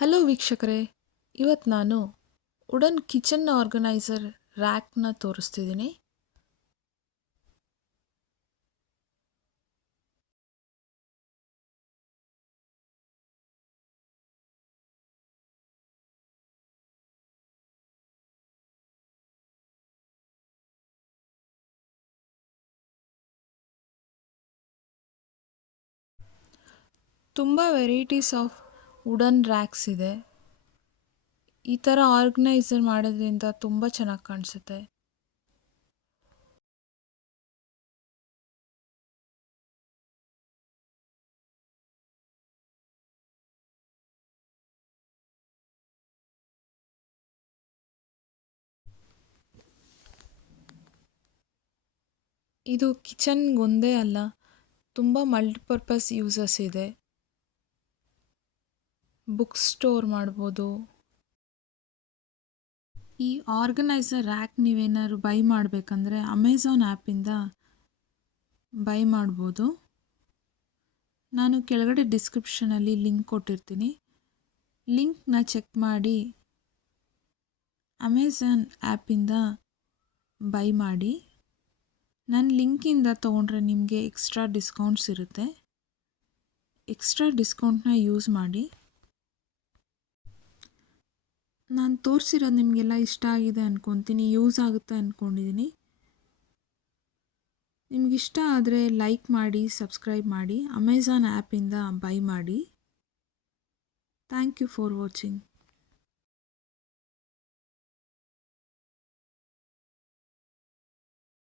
Hello ವೀಕ್ಷಕರೇ, ಇವತ್ತು ನಾನು ವುಡನ್ ಕಿಚನ್ ಆರ್ಗನೈಸರ್ ರ್ಯಾಕ್ನ ತೋರಿಸ್ತಿದ್ದೀನಿ. ತುಂಬ ವೆರೈಟೀಸ್ ಆಫ್ ವುಡನ್ ರ್ಯಾಕ್ಸ್ ಇದೆ. ಈ ಥರ ಆರ್ಗನೈಸರ್ ಮಾಡೋದ್ರಿಂದ ತುಂಬ ಚೆನ್ನಾಗಿ ಕಾಣಿಸುತ್ತೆ. ಇದು ಕಿಚನ್ಗೊಂದೇ ಅಲ್ಲ, ತುಂಬ ಮಲ್ಟಿಪರ್ಪಸ್ ಯೂಸಸ್ ಇದೆ. ಬುಕ್ ಸ್ಟೋರ್ ಮಾಡ್ಬೋದು. ಈ ಆರ್ಗನೈಸರ್ ರ್ಯಾಕ್ ನೀವೇನಾದ್ರು ಬೈ ಮಾಡಬೇಕಂದ್ರೆ ಅಮೆಝಾನ್ ಆ್ಯಪಿಂದ ಬೈ ಮಾಡ್ಬೋದು. ನಾನು ಕೆಳಗಡೆ ಡಿಸ್ಕ್ರಿಪ್ಷನಲ್ಲಿ ಲಿಂಕ್ ಕೊಟ್ಟಿರ್ತೀನಿ. ಲಿಂಕ್ನ ಚೆಕ್ ಮಾಡಿ ಅಮೆಝಾನ್ ಆ್ಯಪಿಂದ ಬೈ ಮಾಡಿ. ನನ್ನ ಲಿಂಕಿಂದ ತೊಗೊಂಡ್ರೆ ನಿಮಗೆ ಎಕ್ಸ್ಟ್ರಾ ಡಿಸ್ಕೌಂಟ್ಸ್ ಇರುತ್ತೆ. ಎಕ್ಸ್ಟ್ರಾ ಡಿಸ್ಕೌಂಟ್ನ ಯೂಸ್ ಮಾಡಿ. ನಾನು ತೋರಿಸಿರೋದು ನಿಮಗೆಲ್ಲ ಇಷ್ಟ ಆಗಿದೆ ಅಂದ್ಕೊತೀನಿ, ಯೂಸ್ ಆಗುತ್ತೆ ಅಂದ್ಕೊಂಡಿದ್ದೀನಿ. ನಿಮಗಿಷ್ಟ ಆದರೆ ಲೈಕ್ ಮಾಡಿ, ಸಬ್ಸ್ಕ್ರೈಬ್ ಮಾಡಿ, ಅಮೆಝಾನ್ ಆ್ಯಪಿಂದ ಬೈ ಮಾಡಿ. Thank you for watching.